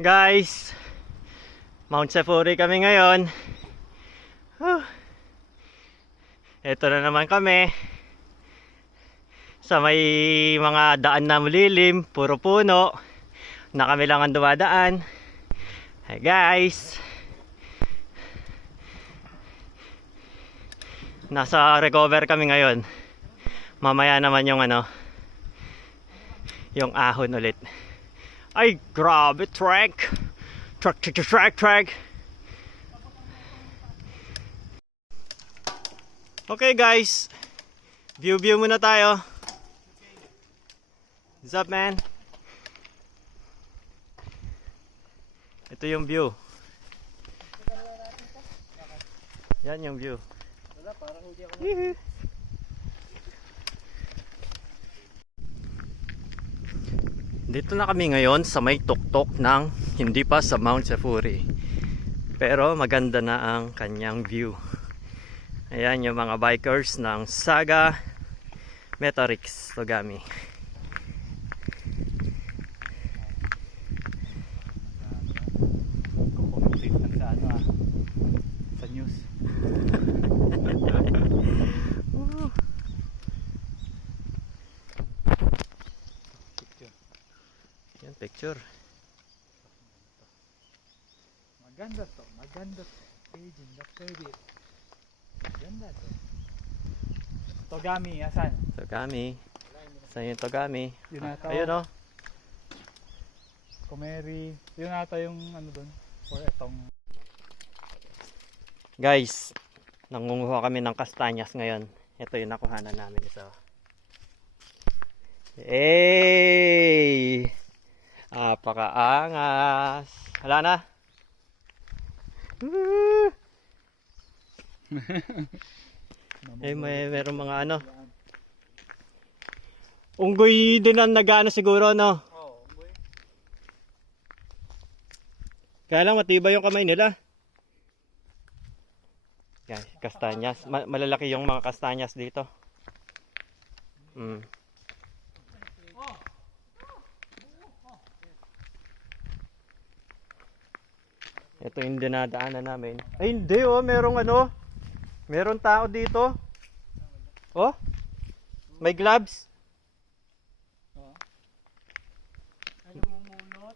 Guys, Mount Safuri kami ngayon. Ito na naman kami sa may mga daan na malilim, puro puno na kami lang ang dumadaan. Hey guys, nasa recover kami ngayon. Mamaya naman yung yung ahon ulit. Ay, grabe, track. Okay guys, view muna tayo. What's up, man? Ito yung view. Yan yung view. Wala, parang hindi ako. Dito na kami ngayon sa may tuktok ng hindi pa sa Mount Safuri. Pero maganda na ang kanyang view. Ayan yung mga bikers ng Saga Metorix Togami. Kukommentate lang sa sa news. Yan, picture. Maganda to. Paging the pwede. Maganda to. Togami, asan? Togami. Saan yung Togami? Yun ata. Ayun o. Kumeri. Yun ata yung doon. Or itong. Guys, nangunguha kami ng kastanyas ngayon. Ito yung nakuhanan namin. So. Hey! Apakaangas. Hala na. Meron mga unggoy din ang nag-ano siguro, no? Oo, unggoy. Kaya lang matibay yung kamay nila. Guys, kastanyas. Malalaki yung mga kastanyas dito. Ito yung dinadaanan namin. Ay hindi merong meron tao dito. Oh, may gloves.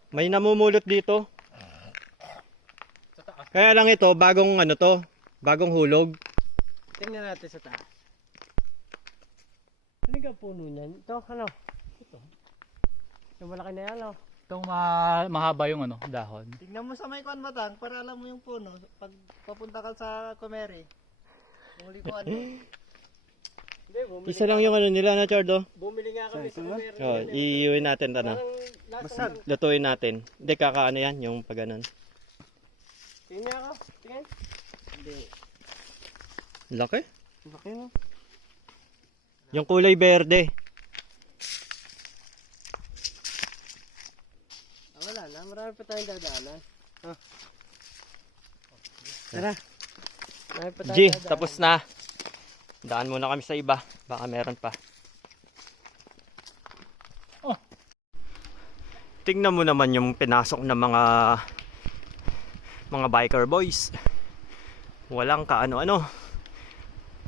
May namumulot dito. Kaya lang ito, bagong bagong hulog. Tingnan natin sa taas. Ano ka puno niyan? Ito, Ito. Yung malaki na yan, Itong mahaba yung dahon. Tignan mo sa may kwan matang para alam mo yung puno. Pag papunta ka sa Kumeri. Muli ko Hindi, bumili. Isa lang yung nila na Chardo. Bumili nga kami sa meron. Oh, iiuwi natin Masag. Lutuin natin. Hindi kakaano yan, yung paganon. Tingnan ako. Tingnan. Hindi. Laki. Laki mo. Yung kulay berde. Wala na. Marami pa tayong dadaanan. Tara. Marami pa tayong G, dadaanan. tapos na. Daan muna kami sa iba. Baka meron pa. Tingnan mo naman yung pinasok ng mga biker boys. Walang kaano-ano.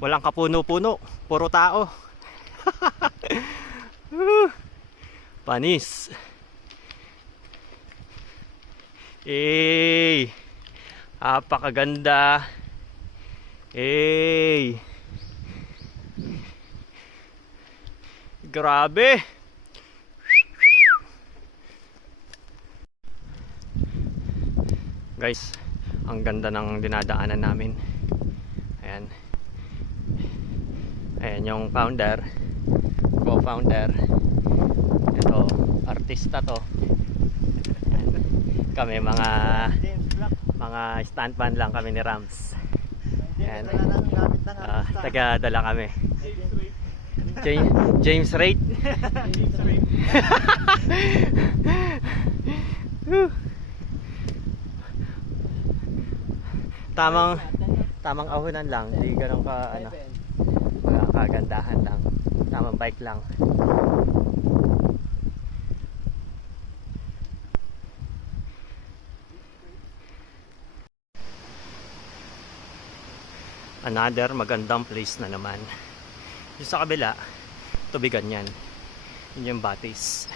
Walang kapuno-puno. Puro tao. Panis. Apakaganda. Grabe. Guys, ang ganda ng dinadaanan namin. Ayan. Ayan yung founder, co-founder. Ito, artista to. Ayan. Kami mga stuntman lang kami ni Rams. Ayan. Taga-dala kami. James Rate. Tamang ahunan lang, hindi ganun ka kagandahan lang. Tamang bike lang. Another magandang place na naman. Yung sa kabila, tubigan yan. Yun yung Batis.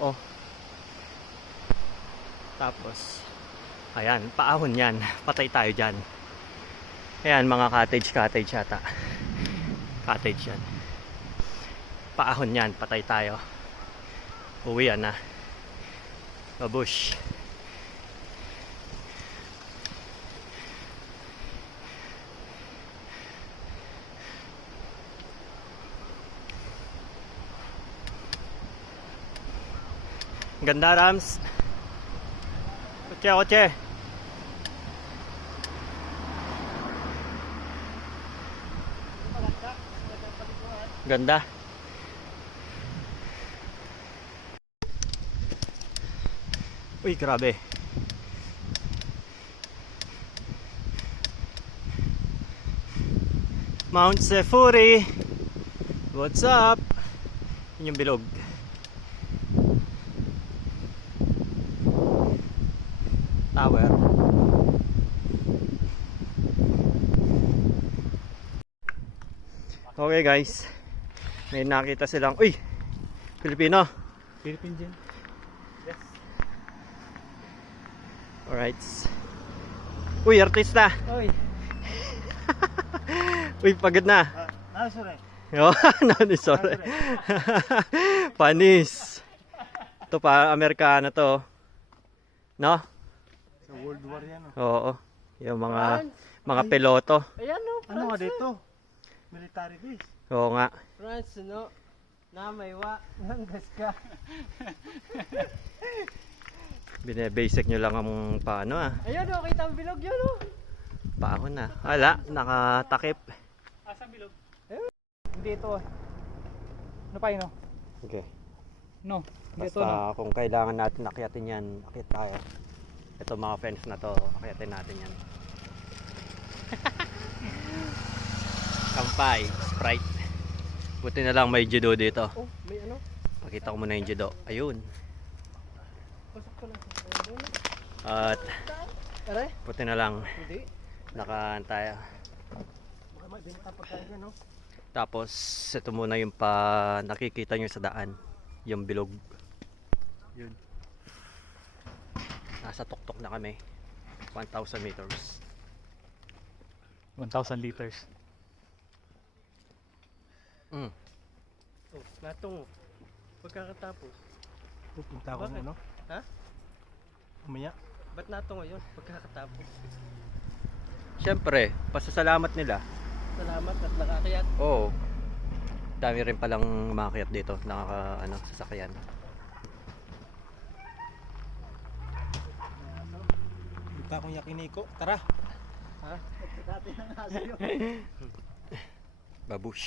Oh. Tapos, ayan, paahon yan. Patay tayo dyan. Ayan, mga cottage yata. Cottage yan. Paahon yan, patay tayo. Uwian na. Babush. Ganda, Rams. Kotse, kotse. Ganda. Uy, grabe. Mount Sefuri. What's up? Yun yung bilog. Tower. Okay guys, may nakita silang, uy, Pilipino. Philippine dyan. Yes. Alright. Uy, artista. Oy, Uy, pagod na. Sorry. Oh, no, sorry. Panis. Ito pa, Amerikano to. No? Sa World War yan. Oo. Yung mga piloto. ayan no, Ano nga France. dito? Military base. Oo nga. France, no? Na may wa. Nanggas ka. Bine-basic nyo lang ang paano Ayun no, kita ang bilog yun no. Paahon na. Wala, nakatakip. Asang bilog? Hindi ito. Ano pa yun? No? Okay. No. Hindi ito. No? Basta kung kailangan natin akyatin yan, akyat tayo. Ito mga fence na to, akyatin natin yan. Kampay, Sprite. Buti na lang may judo dito. Oh, may ano? Pakita ko muna yung judo. Ayun. Pasok ko lang. At Aray? buti na lang Hindi. nakaantaya. Baka mabinta pa tayo no? Tapos ito muna yung nakikita nyo sa daan. Yung bilog. Yun. Nasa tuktok na kami. 1,000 meters. 1,000 liters. Mm. Oh, natong. Pagkakatapos. Pupunta ako Bakit? ano? Ha? Umaya. Ba't nato ngayon? Pagkakatapos. Siyempre, pasasalamat nila. Salamat at nakakayat. Oo. Dami rin palang umakyat dito, sasakyan. Punta akong Yakiniko. Tara. Ha? Dati ng aso yun. Babush.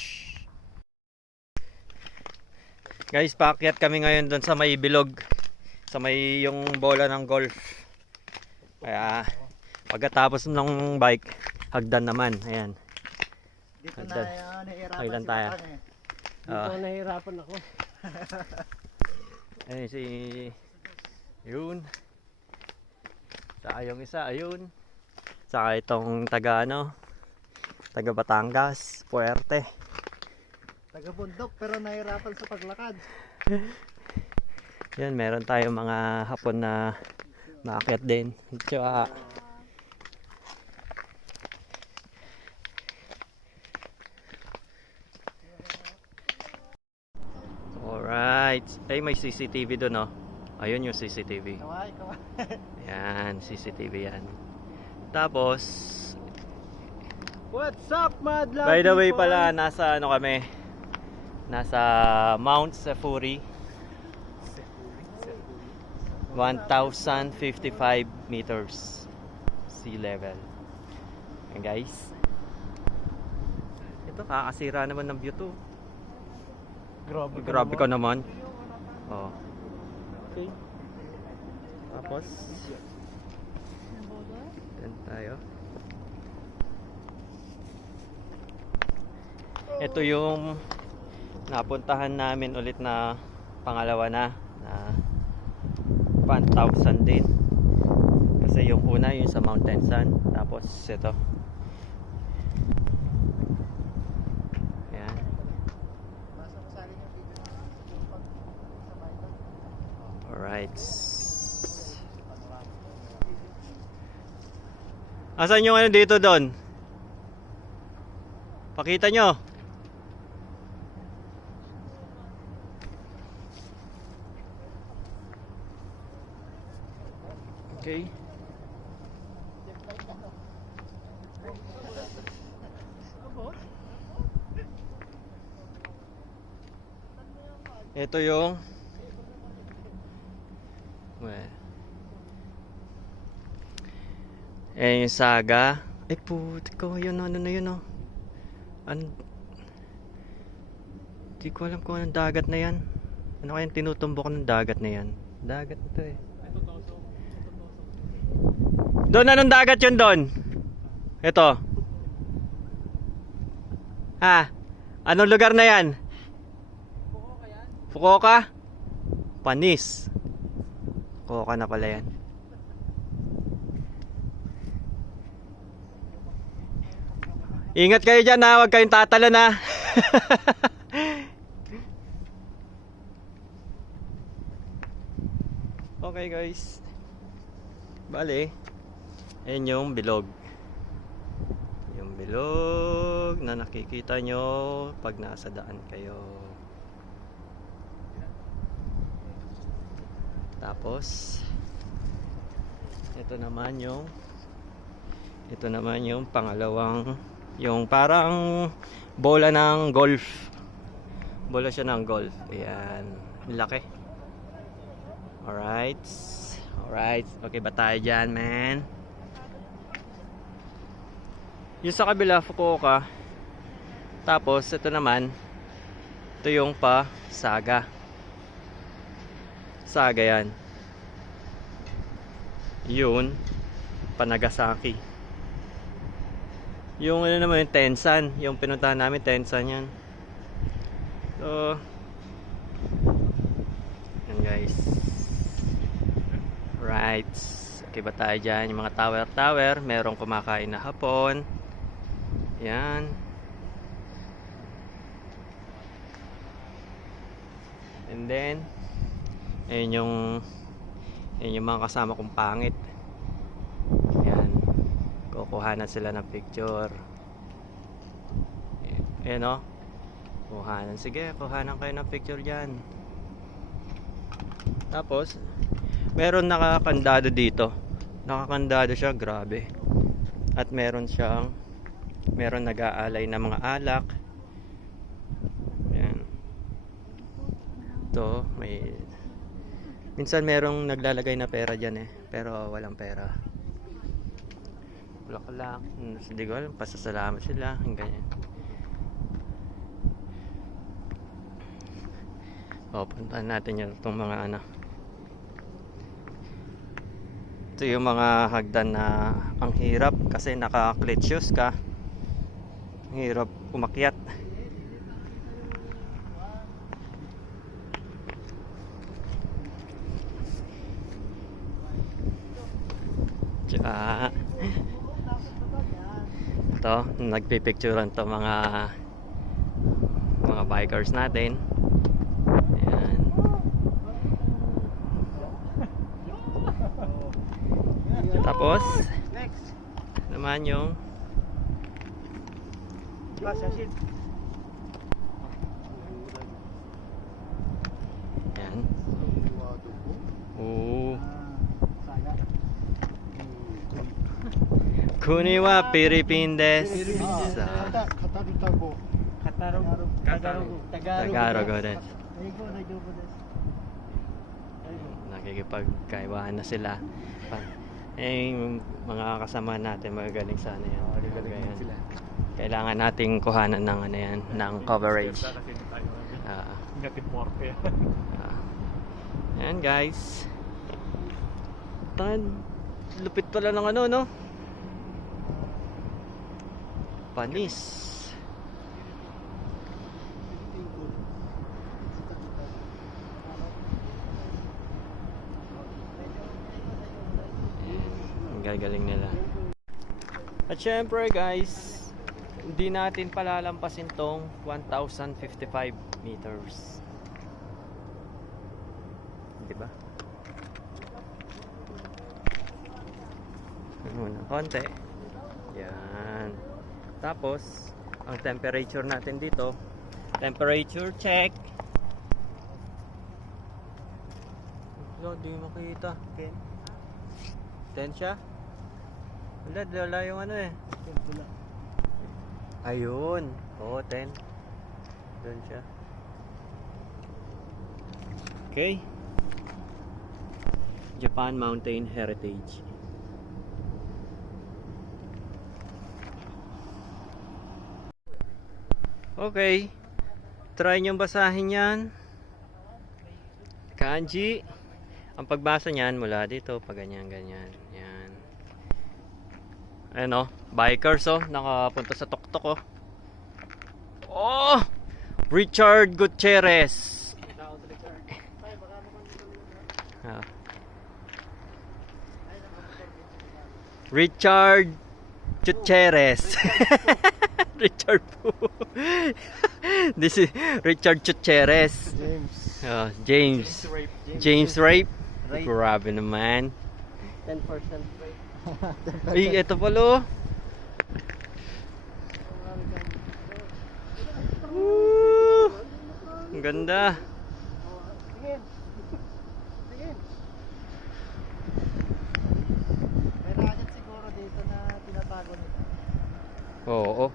Guys, paakyat kami ngayon doon sa may bilog. Sa may yung bola ng golf. Kaya pagkatapos ng bike, hagdan naman. Ayan. Dito Hagdan. na nahihirapan Hagdan si tayo. Batang eh. Dito nahihirapan ako. Ayun si yun. Saka yung isa, ayun. Saka itong taga Batangas, Puerte. Taga-bundok pero nahihirapan sa paglakad. Yan, meron tayong mga hapon na maakyat din. Tsaka alright. Ay, may CCTV doon, oh. Ayun yung CCTV. Kaway, kaway. Yan, CCTV yan. Tapos, What's up, madlang by the way people? pala, nasa kami? Nasa Mount Sefuri. 1,055 meters sea level. Yan guys. Ito, kakasira naman ng view to. Grabe ka naman. Oh. Okay. Tapos, yan tayo. Ito yung napuntahan namin ulit na pangalawa na 1,000 din. Kasi yung una yung sa Mount Tensan, tapos ito. Ayan. Basta masali nyo dito yung pag sa Python. Alright. Asan yung ano dito doon? Pakita nyo. Okay. Ito yung yung Saga. Ay puti ko, yun ano na yun oh. Di ko alam kung anong dagat na yan. Ano kayang tinutumbok ng dagat na yan? Dagat ito eh. Doon, anong dagat yun doon? Ito. Anong lugar na yan? Fukuoka? Panis. Fukuoka na pala yan. Ingat kayo dyan ha, huwag kayong tatalon ha. Okay guys. Bale, ayan yung bilog. Yung bilog na nakikita nyo pag nasa daan kayo. Tapos ito naman yung pangalawang, yung parang bola ng golf. Bola siya ng golf. Ayan, laki. Alright. Okay ba tayo dyan, man? Yung sa kabila, Fukuoka. Tapos, ito naman, ito yung pa Saga. Saga yan. Yun, pa Nagasaki. Yung ano naman, yung Tensan. Yung pinuntahan namin, Tensan yan. So, yan guys. Right. Okay ba tayo dyan? Yung mga tower. Merong kumakain na hapon. Yan. And then, ayun yung mga kasama kong pangit. Yan. Kukuhanan sila ng picture. Ayan o. Kuhanan. Sige, kuhanan kayo ng picture dyan. Tapos, meron nakakandado dito. Nakakandado siya, grabe. At meron nag-aalay na mga alak. Ayan. Ito, minsan merong naglalagay na pera dyan eh. Pero walang pera. Bulaklak. Hindi ko alam, pasasalamat sila. Ganyan. Puntahan natin itong mga ano. Ito yung mga hagdan na ang hirap kasi naka-clutch shoes ka. Ang hirap umakyat. Tsaka ito, nagpipicturean to mga bikers natin. Ayan. Tapos naman yung ayan. Kuniwa Philippines. Tagalog din. Nakikipagkaiwahan na sila. Yung mga kasama natin magagaling sana yan. Kailangan nating kuhanan ng ano yan, ng coverage. Ayan guys. Lupit pala ng ano, no? Panis. gagaling nila. At syempre guys, hindi natin palalampasin tong 1,055 meters. Diba? Muna konti. Yan. Tapos, ang temperature natin dito, temperature check. Wala, di makita. 10 siya? Wala, wala yung ano eh. Ayun. Oo, 10. Doon siya. Okay. Japan Mountain Heritage. Okay. Try nyo basahin yan. Kanji. Ang pagbasa niyan mula dito, pag ganyan-ganyan. Yan. Ayan o. Bikers o. Nakapunta sa tuktok o. Oh! Richard Gutierrez. Ah. Richard Gutierrez. Richard po. This is Richard Gutierrez. James. James Rape. Grabe naman. 10% rate. Ay, ito pala. Woo! Ang ganda. May racket siguro dito na tinatago nila. Oo.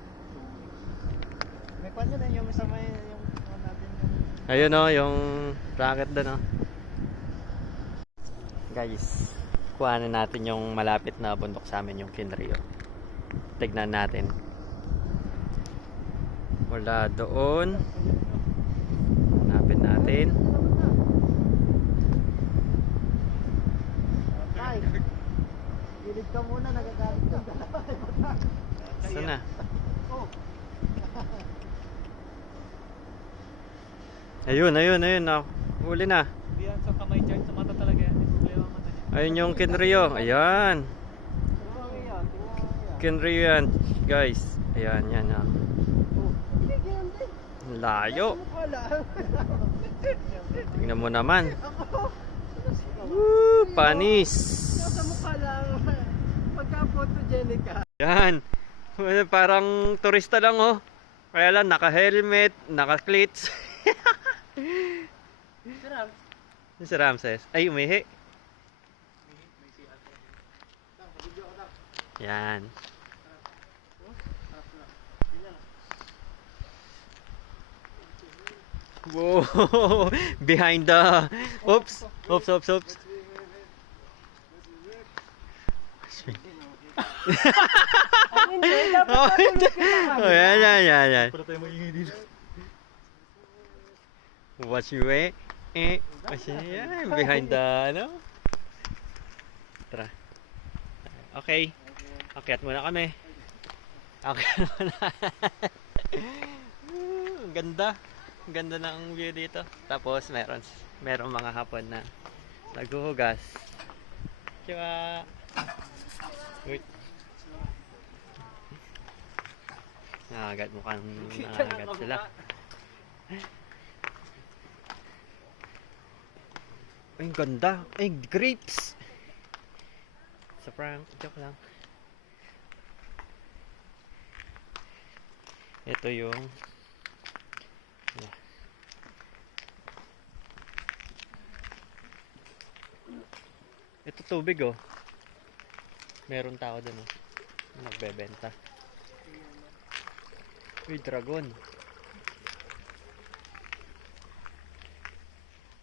May kwan yun yung isa may yung natin yung... Ayun o, yung racket doon o. Guys, kuhanin natin yung malapit na bundok sa amin, yung Kinrio. Tignan natin. Wala doon. Hanapin natin. Ay! Gilid ka muna, nagagalit yung dalawa. Saan na? Ayun. Huli na. Hindi yan sa kamay dyan, sa mata talaga yan. May problema ang mata niya. Ayun yung Kinrio. Ayan. Kinrio yan, guys. Ayan, yan ha. Layo. Tingnan mo naman. Woo, panis. Sa mukha lang. Pagka-photogenic ka. Yan. Parang turista lang oh. Kaya lang naka-helmet, naka-cleats. Si Ramses. Ay, umihi. Yan. Whoa! Behind the... Oops! Oops! Oh, yan. Para tayo maingay dito. Watch you yan. Behind the, ano? Tara. Okay. Akyat muna kami. Akyat muna. Ang ganda. Ang ganda ng view dito. Tapos meron mga hapon na naghuhugas. Diba? Wait. Nakagat mukhang nakagat sila. Ay, ang ganda. Ay, grapes. Sa prank. Joke lang. Ito yung ito tubig oh. Meron tao dun oh. Nagbebenta. Uy, dragon.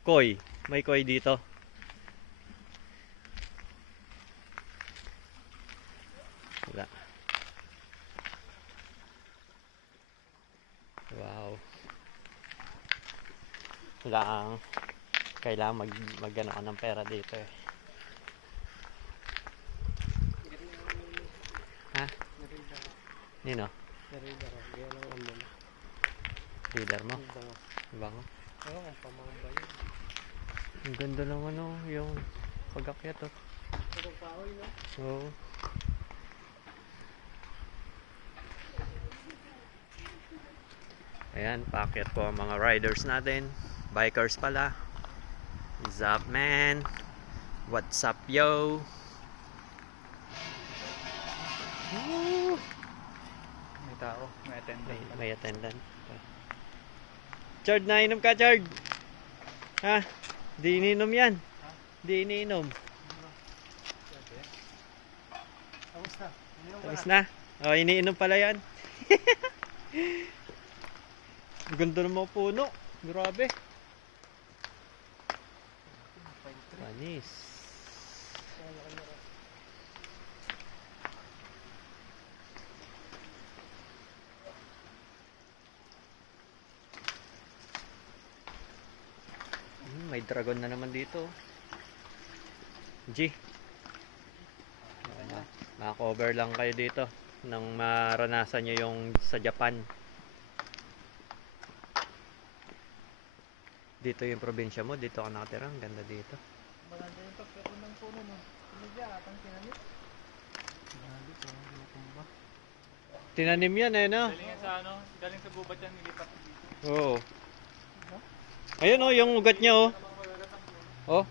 Koi. May koi dito. Wala. Wow. Wala ang kailangan mag-ano ka ng pera dito eh. Ha? Nino? Leader mo? Bango? Ang ganda lang ano, yung pag-akyat oh. Oo. Ayan, paakyat po ang mga riders natin. Bikers pala. What's up, man? What's up, yo? Woo! May tao, may attendant. May attendant. Chard, nainom ka, Chard? Ha? Di ininom yan. Di ininom. Tapos na. Tapos na. O, iniinom pala yan. Ang ganda ng mga puno. Grabe. Panis. May dragon na naman dito. G. Maka-cover lang kayo dito nang maranasan nyo yung sa Japan. Dito yung probinsya mo, dito ka nakatira, ang ganda dito. Maganda yung pagkakon ng puno, no? Ano dyan, atang tinanit? Tinanim yan eh, no? Galing yan sa ano, galing sa gubat yan, nilipat dito. Oo. Ayun oh, yung ugat niya oh. Oh.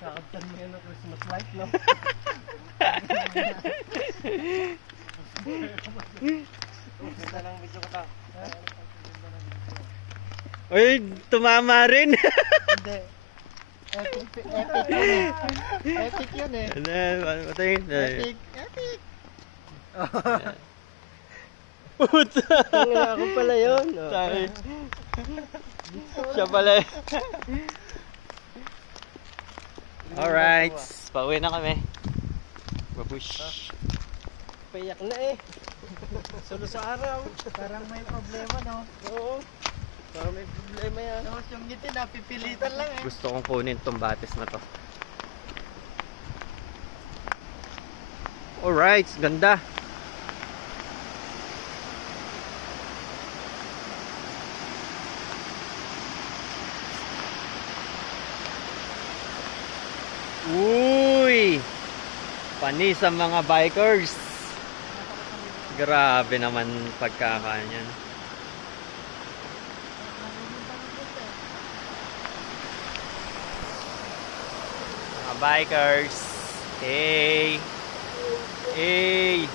Kakabtan mo yan ng Christmas light, no? Ganda ng video ko ta. Ay, tumama rin. Hindi. Epic yun eh. Epic yun eh. Patayin. Epic. Epic. Puta. Ako pala yun. Sorry. Siya pala. Alright, pauwi na kami. Babush. Payak na eh. Solo sa araw. Parang may problema, no? Oo. Parang may problema yan. Tapos yung ngiti, napipilitan lang eh. Gusto kong kunin tong batis na to. Alright, ganda. Uy! Panis sa mga bikers. Grabe naman pagkakanyan. Mga bikers. Hey! Hey!